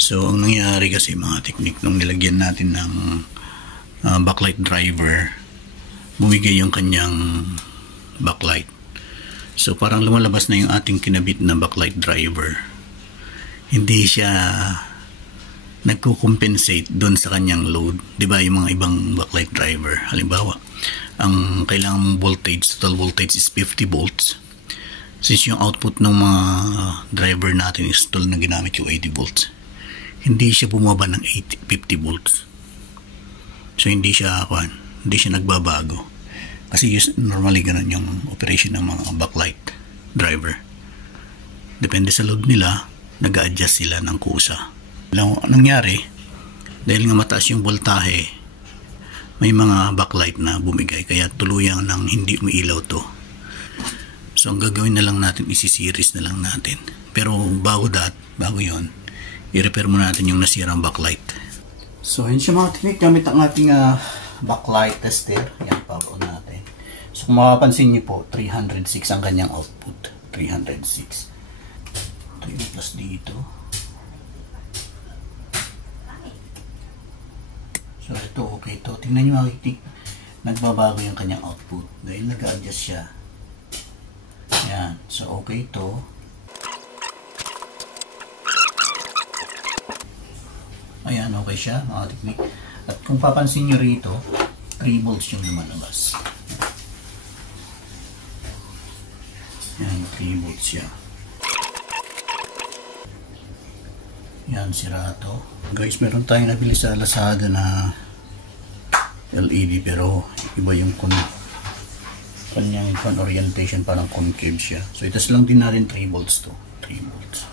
So ang nangyari kasi mga technique, nung nilagyan natin ng backlight driver, bumigay yung kanyang backlight. So parang lumalabas na yung ating kinabit na backlight driver. Hindi siya nagko-compensate doon sa kanyang load. 'Di ba yung mga ibang backlight driver, halimbawa, ang kailangang voltage, total voltage is 50 volts. Since yung output ng mga driver natin is total na ginamit yung 80 volts, hindi siya bumaba ng 50 volts. So hindi siya nagbabago. Kasi normally ganun yung operation ng mga backlight driver. Depende sa load nila, nag-a-adjust sila ng kusa. Anong nangyari, dahil nga mataas yung voltahe, may mga backlight na bumigay, kaya tuluyang nang hindi umiilaw to. So ang gagawin na lang natin, isi-series na lang natin. Pero bago yon, i-repair muna natin yung nasirang backlight. So yun siya mga technique, gamit ang ating backlight tester. Yan, power on natin. So kung makapansin niyo po, 306 ang kanyang output. 306. 3 plus dito. So ito, okay ito. Tingnan nyo mga technique, nagbabago yung kanyang output dahil nag-adjust siya. Yan. So okay ito. Ayan, okay siya mga technique. At kung papansin nyo rito, 3 volts yung lumalabas. Ayan, 3 volts siya. Yan, sira to. Guys, meron tayong nabili sa Lazada na LED, pero iba yung kanyang orientation, parang concave siya. So itas lang din natin 3 volts to. 3 volts.